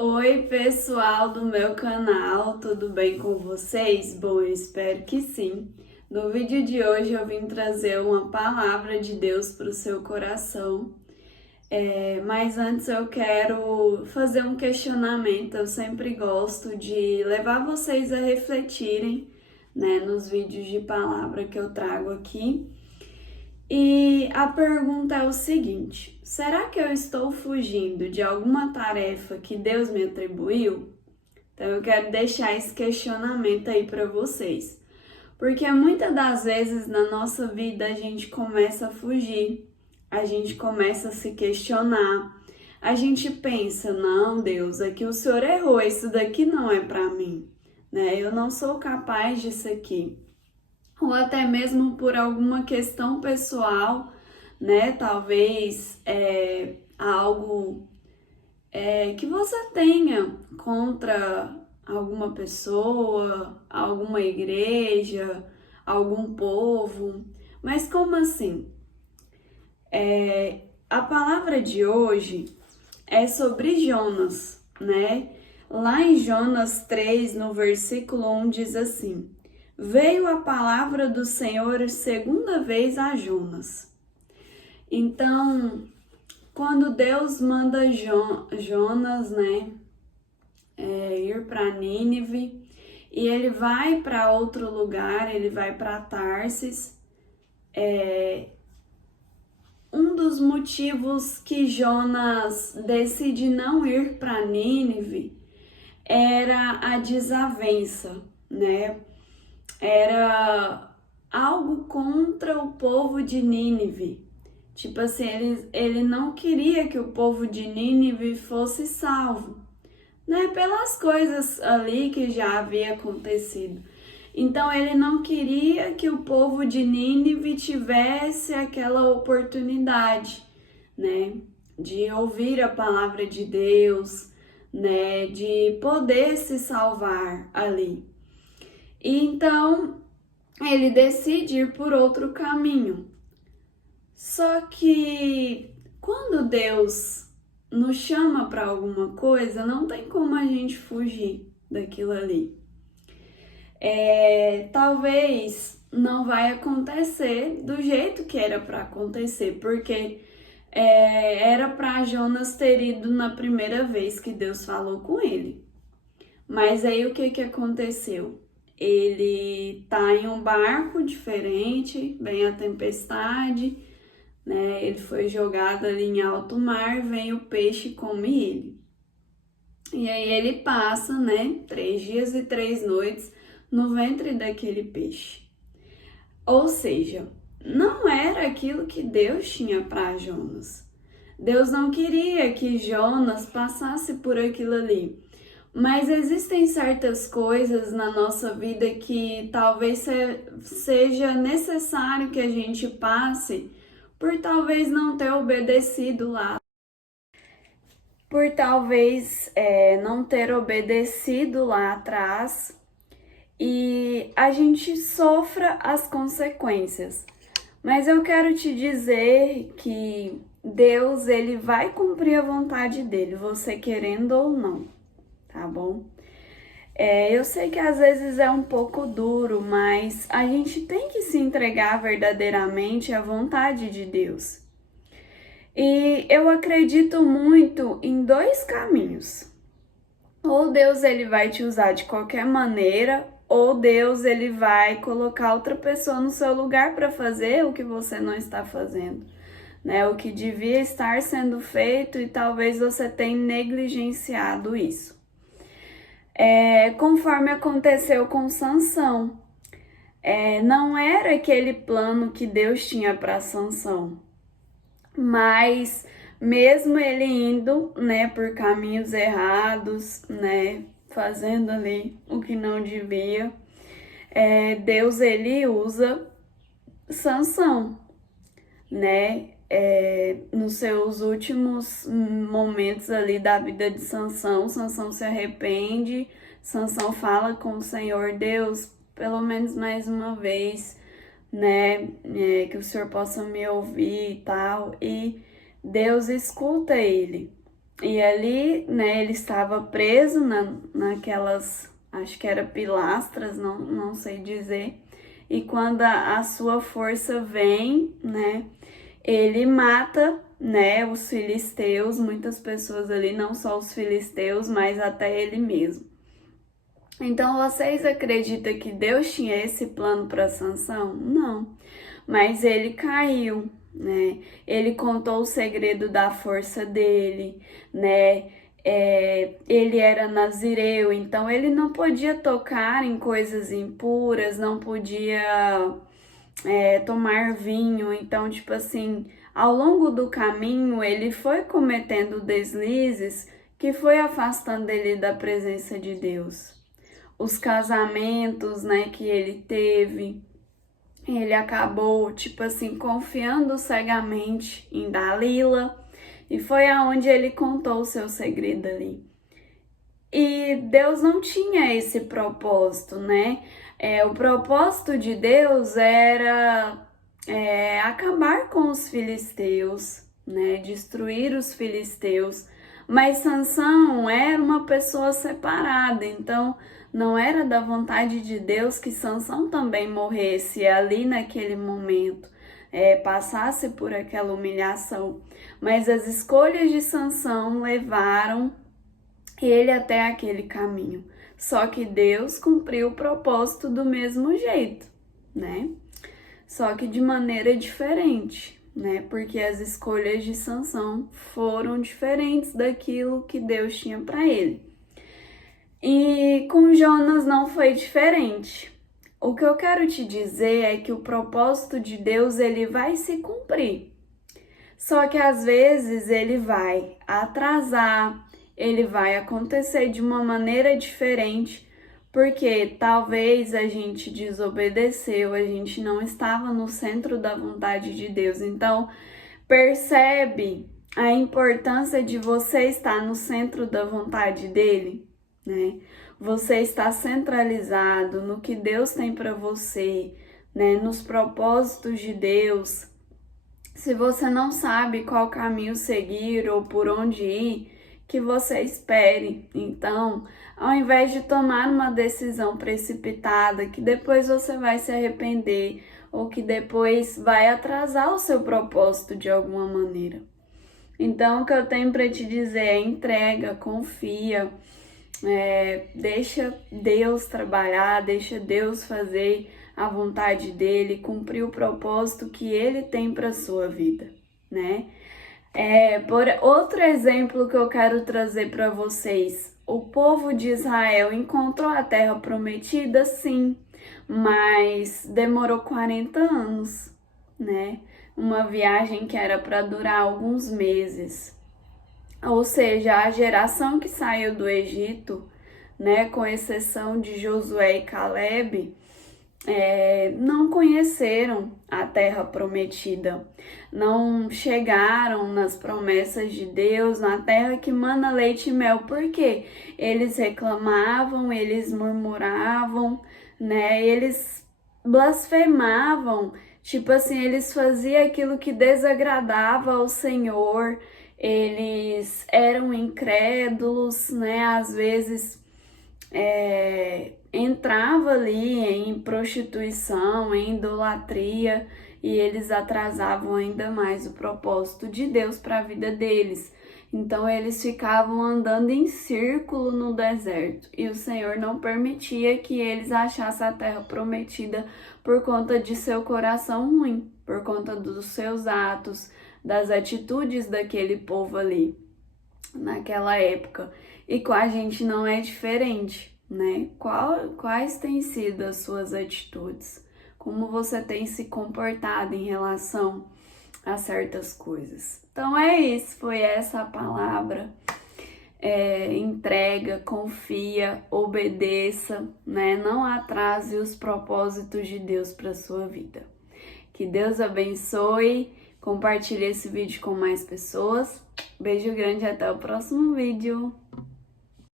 Oi, pessoal do meu canal, tudo bem com vocês? Bom, eu espero que sim. No vídeo de hoje eu vim trazer uma palavra de Deus para o seu coração. Mas antes eu quero fazer um questionamento. Eu sempre gosto de levar vocês a refletirem, né, nos vídeos de palavra que eu trago aqui. E a pergunta é o seguinte: será que eu estou fugindo de alguma tarefa que Deus me atribuiu? Então eu quero deixar esse questionamento aí para vocês. Porque muitas das vezes na nossa vida a gente começa a fugir, a gente começa a se questionar, a gente pensa: não, Deus, aqui o Senhor errou, isso daqui não é para mim, né? Eu não sou capaz disso aqui. Ou até mesmo por alguma questão pessoal, né? Talvez algo que você tenha contra alguma pessoa, alguma igreja, algum povo. Mas como assim? A palavra de hoje é sobre Jonas, né? Lá em Jonas 3, no versículo 1, diz assim: Veio a palavra do Senhor segunda vez a Jonas. Então, quando Deus manda Jonas, né, ir para Nínive, e ele vai para outro lugar, ele vai para Tarsis. Um dos motivos que Jonas decide não ir para Nínive era a desavença, né? Era algo contra o povo de Nínive. Tipo assim, ele não queria que o povo de Nínive fosse salvo, né? Pelas coisas ali que já havia acontecido. Então ele não queria que o povo de Nínive tivesse aquela oportunidade, né? De ouvir a palavra de Deus, né? De poder se salvar ali. E então ele decide ir por outro caminho. Só que quando Deus nos chama para alguma coisa, não tem como a gente fugir daquilo ali. Talvez não vai acontecer do jeito que era para acontecer, porque era para Jonas ter ido na primeira vez que Deus falou com ele. Mas aí o que aconteceu? Ele tá em um barco diferente, vem a tempestade, né? Ele foi jogado ali em alto mar, vem o peixe e come ele. E aí ele passa, né, 3 dias e 3 noites no ventre daquele peixe. Ou seja, não era aquilo que Deus tinha para Jonas. Deus não queria que Jonas passasse por aquilo ali. Mas existem certas coisas na nossa vida que talvez seja necessário que a gente passe por talvez não ter obedecido lá, por talvez não ter obedecido lá atrás e a gente sofra as consequências. Mas eu quero te dizer que Deus, ele vai cumprir a vontade dele, você querendo ou não, tá bom? Eu sei que às vezes é um pouco duro, mas a gente tem que se entregar verdadeiramente à vontade de Deus. E eu acredito muito em dois caminhos. Ou Deus ele vai te usar de qualquer maneira, ou Deus ele vai colocar outra pessoa no seu lugar para fazer o que você não está fazendo, né? O que devia estar sendo feito e talvez você tenha negligenciado isso. Conforme aconteceu com Sansão, não era aquele plano que Deus tinha para Sansão, mas mesmo ele indo, né, por caminhos errados, né, fazendo ali o que não devia, Deus ele usa Sansão, né, nos seus últimos momentos ali da vida de Sansão, Sansão se arrepende, Sansão fala com o Senhor: Deus, pelo menos mais uma vez, né, que o Senhor possa me ouvir e tal, e Deus escuta ele, E ali, né, ele estava preso naquelas, acho que era pilastras, não sei dizer. E quando a sua força vem, né, ele mata, né, os filisteus, muitas pessoas ali, não só os filisteus, mas até ele mesmo. Então, vocês acreditam que Deus tinha esse plano para Sansão? Não. Mas ele caiu, né? Ele contou o segredo da força dele, né? Ele era nazireu, então ele não podia tocar em coisas impuras, não podia tomar vinho. Então, tipo assim, ao longo do caminho ele foi cometendo deslizes que foi afastando ele da presença de Deus. Os casamentos, né, que ele teve, ele acabou, tipo assim, confiando cegamente em Dalila, e foi aonde ele contou o seu segredo ali. E Deus não tinha esse propósito, né? O propósito de Deus era acabar com os filisteus, né? Destruir os filisteus. Mas Sansão era uma pessoa separada, então não era da vontade de Deus que Sansão também morresse ali naquele momento, passasse por aquela humilhação. Mas as escolhas de Sansão levaram ele até aquele caminho. Só que Deus cumpriu o propósito do mesmo jeito, né? Só que de maneira diferente, né? Porque as escolhas de Sansão foram diferentes daquilo que Deus tinha para ele. E com Jonas não foi diferente. O que eu quero te dizer é que o propósito de Deus ele vai se cumprir. Só que às vezes ele vai atrasar, ele vai acontecer de uma maneira diferente, porque talvez a gente desobedeceu, a gente não estava no centro da vontade de Deus. Então, percebe a importância de você estar no centro da vontade dele, né? Você está centralizado no que Deus tem para você, né? Nos propósitos de Deus. Se você não sabe qual caminho seguir ou por onde ir, que você espere. Então, ao invés de tomar uma decisão precipitada, que depois você vai se arrepender ou que depois vai atrasar o seu propósito de alguma maneira. Então, o que eu tenho para te dizer é entrega, confia, deixa Deus trabalhar, deixa Deus fazer a vontade dele, cumprir o propósito que ele tem para sua vida, né? Por outro exemplo que eu quero trazer para vocês, o povo de Israel encontrou a terra prometida, sim, mas demorou 40 anos, né? Uma viagem que era para durar alguns meses. Ou seja, a geração que saiu do Egito, né, com exceção de Josué e Caleb, não conheceram a terra prometida, não chegaram nas promessas de Deus, na terra que mana leite e mel, porque eles reclamavam, eles murmuravam, né? Eles blasfemavam, tipo assim, eles faziam aquilo que desagradava ao Senhor, eles eram incrédulos, né? Às vezes entrava ali em prostituição, em idolatria, e eles atrasavam ainda mais o propósito de Deus para a vida deles. Então eles ficavam andando em círculo no deserto e o Senhor não permitia que eles achassem a terra prometida por conta de seu coração ruim, por conta dos seus atos, das atitudes daquele povo ali naquela época. E com a gente não é diferente, né? Quais têm sido as suas atitudes? Como você tem se comportado em relação a certas coisas? Então é isso, foi essa a palavra. Entrega, confia, obedeça, né? Não atrase os propósitos de Deus para sua vida. Que Deus abençoe. Compartilhe esse vídeo com mais pessoas. Beijo grande e até o próximo vídeo.